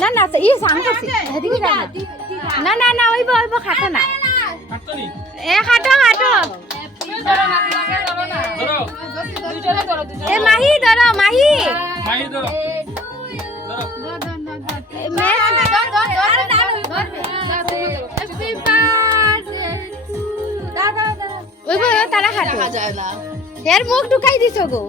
না না ই সাং করছি এদিকে যাও না না না ওইব ওইব খাটো না এ খাটো খাটো এ মাহি ধরো মাহি ধরো ওইব তারা খাটো যায় না এর মুখ ঢুকাই দিছো গো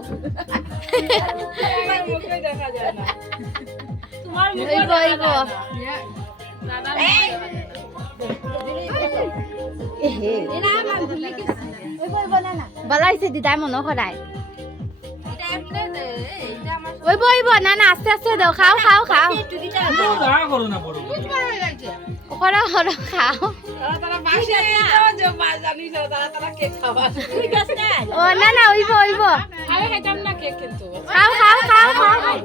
বলাইছে দিদাই মনে করায় ওই বইব না না আস্তে আস্তে দাও খাও খাও খাও করো করো খাও ও না না ওইব ওইব খাও খাও খাও খাও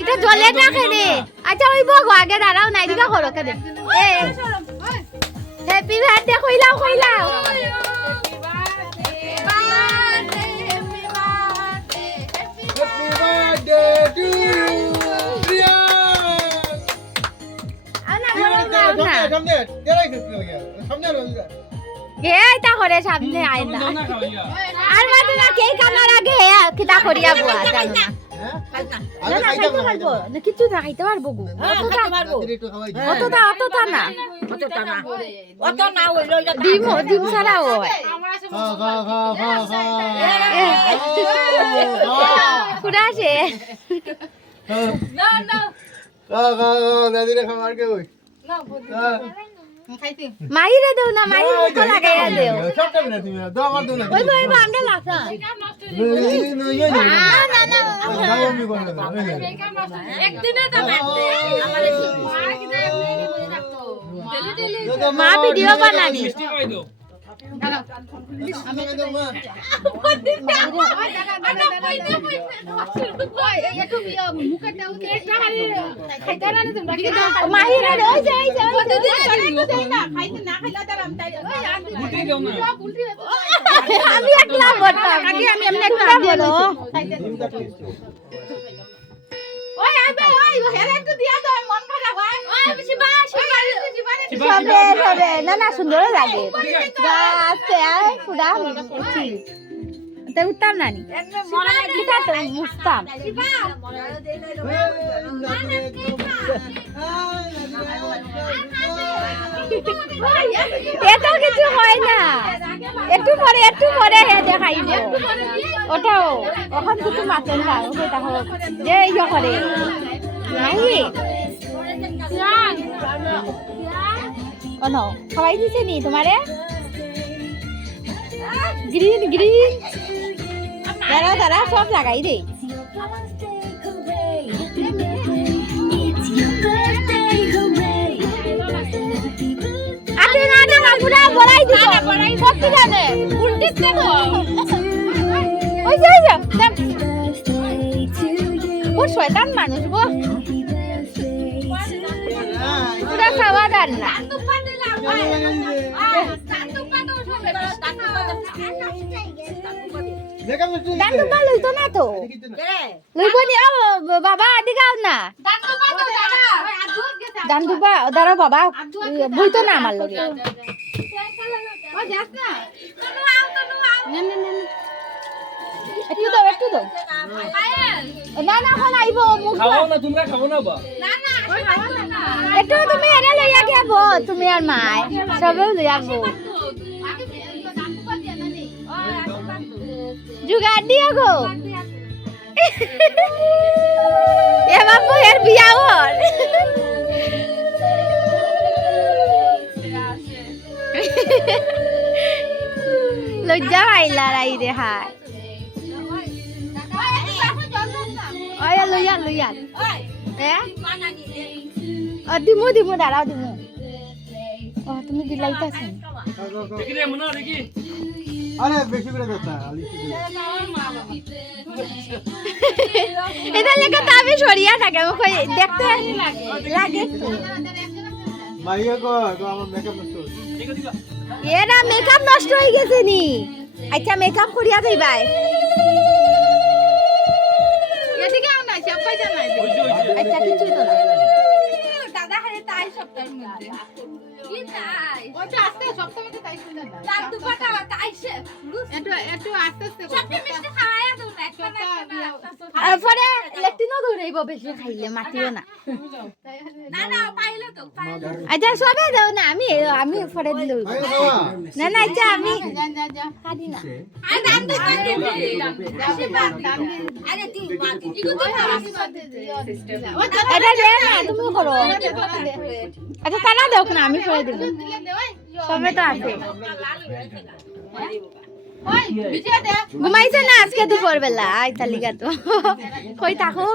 এটা জলে না খেলে আচ্ছা ওইব আগে দাঁড়াও নাই দিকে করো কেন হ্যাপি বার্থডে কইলাও কইলাও এটা করে সামনে আয় না আর বাদ না কে কামার আগে কিটা করিয়া বুয়া জানো না না না খাইতে পারবো না কিছু না খাইতে পারবো গো অতটা না হইলো ডিম ছাড়া হয় পুরাছে না না দাদিরে খাবার কে হই না মাইরে দেও না মাইরে মুখ লাগাইয়া দেও সবটা না তুমি দাও আমার দাও না ওই ভাই আমরা লাগা না না দাও আমি করে দাও একদিনে তো বাদে আমারে মা কি দে এমনি রাখতো মা ভিডিও বানানি মিষ্টি কই দাও আমি দাও মা একটু মুখটা কেকটা খাইতে না তোমরা কি দাও মাহিরে ওই যে না খাইতে না খাইলা তারাম তাই বুটি দাও না আমি একলা বলতাম আগে আমি এমনি একলা বলো ওই আবে ওই হেরে একটু দিয়া দাও মন খারাপ হয় ওই শিবা সবে না না সুন্দর লাগে আস্তে আয় পুরা তে উঠতাম নানি এটা তো মুস্তাম এটা কিছু হয় না একটু পরে হে দেখাইব ওটাও এখন কিছু মাতেন না ওটা হোক যে ইয়ে করে নাহি অনো খাওয়াই দিছে নি তোমারে গ্রিন গ্রিন দাঁড়া সব লাগাই দে আরে না না পুরা বড়াই দিছো সব কি জানে উল্টি দেখো ওই যে ও শয়তান মানুষ গো পুরা খাওয়া দান না দান্তুপা লইতো না তো লইব নি বাবা দিগাও না দান্তুপা দাঁড়াও বাবা বইতো না আমার লগে একটু দাও না না এখন আইব মুখ খাও না তোমরা খাও না বা একটু তুমি এনে লইয়া গেব তুমি আর মাই সবে লইয়া গো जुगाड़ दिया गो ये बापू यार बिया और लज्जा आइला राई रे हाय ओए लुया ए दिमु दाड़ा दिमु ओ तुम गिलाइता छन देखि रे मना देखि আরে বেশি করে দাও না আলি এটা লেখা তাবে সরিয়া থাকে ওই দেখতে লাগে মাইয়া গো আমার মেকআপ নষ্ট এরা মেকআপ নষ্ট হয়ে গেছে নি আচ্ছা মেকআপ করিয়া যাইবাই এদিকে আও না চাপাই যা না আচ্ছা কিছু তো না দাদা হারে তাই সপ্তাহের মধ্যে কি তাই ওটা আস্তে সপ্তাহের মধ্যে তাই শুনে না রাত দুপাটা তাইছে একটু আস্তে আস্তে সবটা মিষ্টি খাওয়ায়া দাও না একটা পরে লেটিনো দৌড়াইব বেশি খাইলে মাটিও না না না পাইলে তো আচ্ছা সবে দাও না আমি পরে দিল না না আচ্ছা আমি যা যা যা খাদি না আরে দাম তো আশীর্বাদ দাম আরে তুই বাদ ইগো তো আশীর্বাদ সিস্টেম এটা দে না তুমি করো আচ্ছা তানা দাও না আমি পরে দিব সবে তো আছে ওই বিজয় দে ঘুমাইছে না আজকে দুপুর বেলা আই তালিকা তো কই থাকো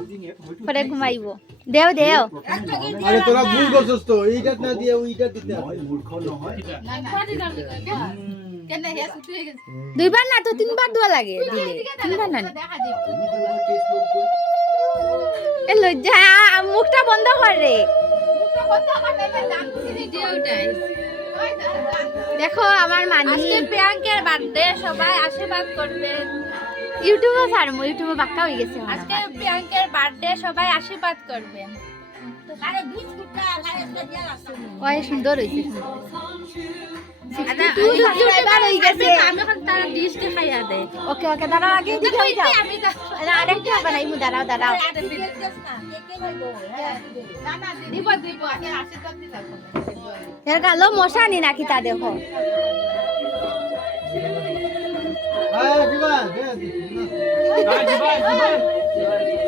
পরে ঘুমাইবো দেও দেও আরে তোরা ভুল করছস তো এইটা না দিয়ে ওইটা দিতে মূর্খ নহয় না না কেন হে সুতি হয়ে গেছে দুইবার না তো তিনবার দোয়া লাগে দিলে তিনবার না দেখা দিই এ লজ্জা মুখটা বন্ধ কর রে মুখটা বন্ধ কর না দাম ভিডিওটাই দেখো আমার মানি আজকে প্রিয়াঙ্কার বার্থডে সবাই আশীর্বাদ করবেন ইউটিউবে ছাড়মু ইউটিউবে বাক্কা হয়ে গেছে আজকে প্রিয়াঙ্কার বার্থডে সবাই আশীর্বাদ করবেন আরে বিস্কুটটা আরে দিয়া আছে ওই সুন্দর হইছে আদা সাবস্ক্রাইবার হয়ে গেছে আমি এখন তার ডিশকে খাইয়া দে ওকে ওকে দাঁড়াও আগে দিকে হই যাও আমি না আরেকটা বানাইমু দাঁড়াও দাঁড়াও না না দিব দিব আগে আশীর্বাদ দিলাম এর গালো মশা নি নাকি তা দেখো আয় দিবা দে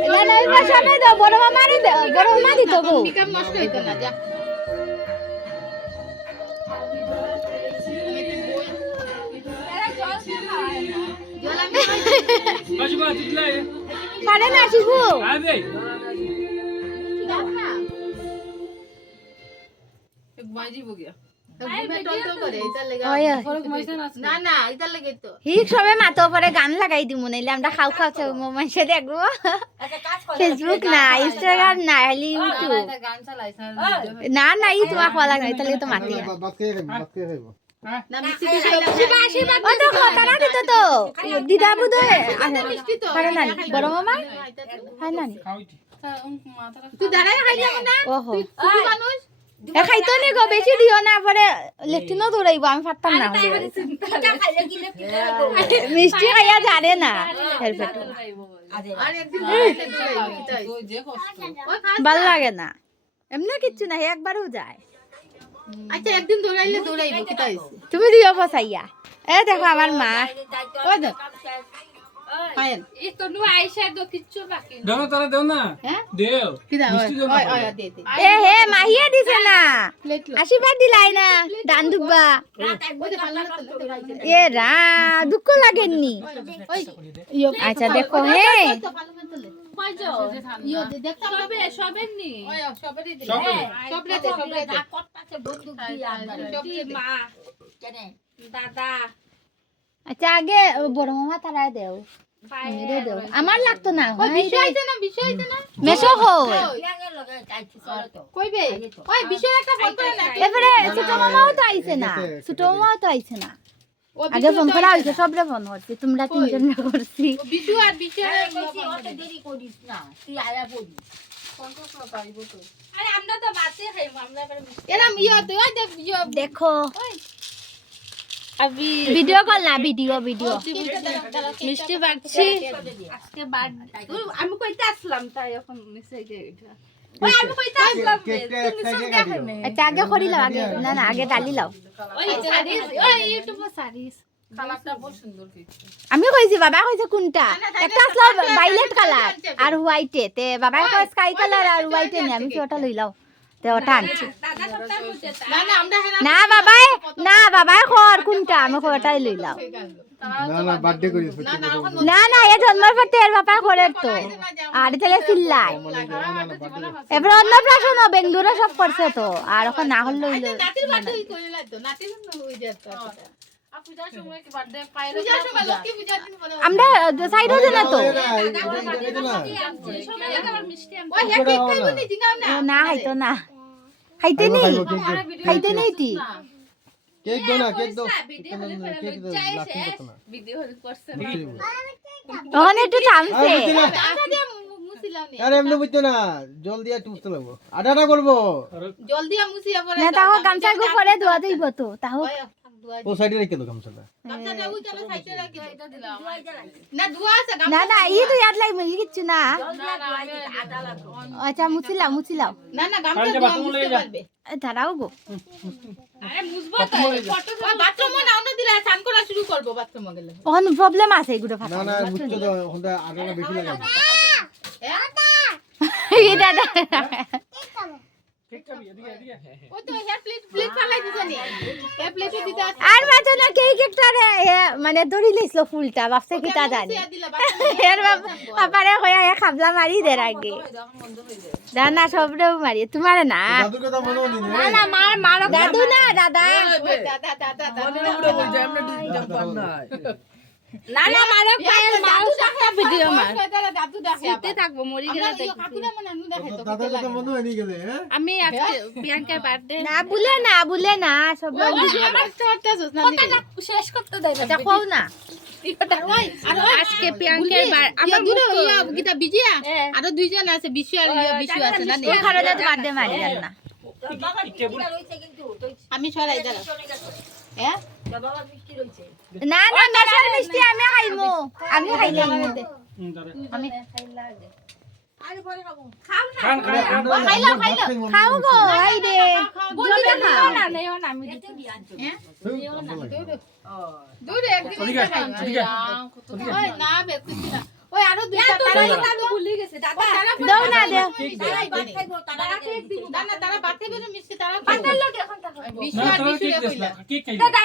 না না এই পাশে নাই দাও বড় মামারে দাও বড় মামা দিত গো বিকাম নষ্ট হইতো না যা পারে না শিখু না না এটা লাগে তো ঠিক সবে মাতো পরে গান লাগাই দিমু নাইলে আমরা খাও খাও চাও মানুষে দেখবো ফেসবুক না ইনস্টাগ্রাম না খালি ইউটিউব না না ই তোমার খাওয়া লাগে না তাহলে তো মাতি বাদ কে খাইবো না মিষ্টি খাইলাম আশীর্বাদ ও তো খতরা দিত তো দিদা বুদে মিষ্টি তো পারে না বড় মামা হয় না তুই দাঁড়ায় খাইলি না ওহো তুই মানুষ এ খাইতো নি গো বেশি দিও না পরে লেটিনো দৌড়াইবো আমি পারতাম না মিষ্টি খাইয়া জানে না এর পেটো আর একদিন ভালো লাগে না এমনি কিচ্ছু না একবারও যায় আচ্ছা একদিন দৌড়াইলে দৌড়াইবো কি তাইছে তুমি দিও ফসাইয়া এ দেখো আমার মা ও দেখ পায়েন এই তো নু আইসা দো কিচ্ছু বাকি দাও না তারা দাও না হ্যাঁ দেও কি দাও মিষ্টি দাও না। ওই ওই দে দে এ হে মাহিয়া দিছে না প্লেট লো আশীর্বাদ দিলাই না দান দুব্বা এ রা দুঃখ লাগেননি ওই আচ্ছা দেখো হে কয়জো ইয়ো দে দেখতাম সবে সবের নি ওই সবেরই দে সবরে দে সবরে দে কতটাছে বন্ধু কি মা জানে দাদা আচ্ছা আগে বড় মামা তারা দেও মেরে দেও আমার লাগতো না ওই বিষয় আছে না মেশো হই কইবে ওই বিষয় একটা ফোন করে না এবারে ছোট মামাও তো আইছে না ছোট মামাও তো আইছে না আগে ফোন করা হইছে সবরে ফোন করছি তোমরা তিনজন না করছি বিশু আর বিষয় দেরি করিস না তুই আয়া বলি আরে আমরা তো বাসে খাইবো আমরা করে এরম ইয়ো দে ওই দেখ ইয়ো দেখো আবি ভিডিও কল না ভিডিও ভিডিও মিষ্টি বাড়ছি আজকে বার্থডে আমি কইতে আসলাম তাই এখন মিশাই গে এটা ওই আমি কইতে আসলাম কেকটা এক সাইডে কাটিও আচ্ছা আগে করি লাও আগে না না আগে ডালি লাও ওই সারিস ওই ইউটিউব সারিস কালারটা বহুত সুন্দর হইছে আমি কইছি বাবা কইছে কোনটা একটা আসলো ভাইলেট কালার আর হোয়াইটে তে বাবা কই স্কাই কালার আর হোয়াইটে নে আমি কি ওটা লই লাও তে ওটা আনছি দাদা সপ্তাহ করতে না না আমরা না বাবাই কর কোনটা আমি ওটাই লই লাও না না বার্থডে করিস না না এ জন্মের পর তের বাবা করে তো আর তাহলে চিল্লাই এবার অন্নপ্রাশন বেঙ্গলুরে সব করছে তো আর ওখানে না হল লইল নাতির বার্থডে কইলা তো নাতির হই যেত পূজার সময় লক্ষ্মী পূজার দিন বলে আমরা সাইডও না তো ওই এক কেক খাইবো নি দিনা না না খাইতো না খাইতে নেই খাইতে নেই তি কেক দাও না কেক দাও কেক দাও লাকি করতে না ভিডিও করছে তখন একটু থামছে আটা দিয়ে মুছিলাম নি আরে এমনি বুঝতো না জল দিয়া টুকতে লাগবো আটাটা করবো জল দিয়া মুছিয়া পরে না তাও গামছা গো পরে ধোয়া দিব তো তাও ও সাইডে রেখে দাও গামছাটা গামছাটা ওই চলো সাইডে রাখি এটা দিলাম না ধোয়া আছে না গামছা না ই তো ইয়াদ লাগবে ই কিচ্ছু না আটা লাগবে আচ্ছা মুছিলাও না না গামছা ধোয়া মুছতে পারবে দাঁড়াও গো আরে মুছবো তো ফটো বাথরুমে নাও না দিলা স্নান করা শুরু করব বাথরুমে গেলে অন প্রবলেম আছে এগুলো না ফাটা না বুঝছো তো ওটা আটাটা বেশি লাগাবে এটা ওই তো হেয়ার প্লেট ফালাই দিছে নি হেয়ার প্লেটে দিতে আছে আর মাঝে না কেক একটা মানে দড়ি লইছিল ফুলটা বাপসে কিটা জানি দিলা বাথরুমে এর পাপারে কয়া খাবলা মারি দে আগে দানা সবরেও মারি তোমার না দাদুর কথা মনে হয়নি না না মার দাদু না দাদা না না মারো পায়ের মারো একটা ভিডিও মার দাদু দেখে যেতে থাকবো মরি গেলে আমরা ইয়ো কাকুরা মানে আনু দেখে তো দাদার কথা মনে হয়নি গেলে হ্যাঁ আমি আজকে প্রিয়াঙ্কার বার্থডে না বলে না সব আমার চটটা জোসনা দিদি শেষ করতে দেয় না দেখো না আজকে প্রিয়াঙ্কার আমরা দূরে ইয়া গিটা বিজিয়া আর দুইজন আছে বিশু আর ইয়া বিশু আছে না ও খারো দাদু বার্থডে মারি জান না বাবা টেবিল রইছে কিন্তু আমি সরাই দাঁড়া হ্যাঁ বাবা মিষ্টি রইছে না না মেশার মিষ্টি আমি খাইমু আমি খাইলাম আমি আরে পরে খাবো খাও গো আই দে বলি না না নেও না আমি দিতে দূরে একদিন ওই না বেকুছি না ওই আরো দুইটা তারা দাদু ভুলে গেছে দাদা দাও না দে তারাই ভাত খাইবো তারা কেক দিব না না তারা বাতে বেরো মিষ্টি তারা পাতার লোক এখন থাকো বিশু আর বিশু কইলা দাদা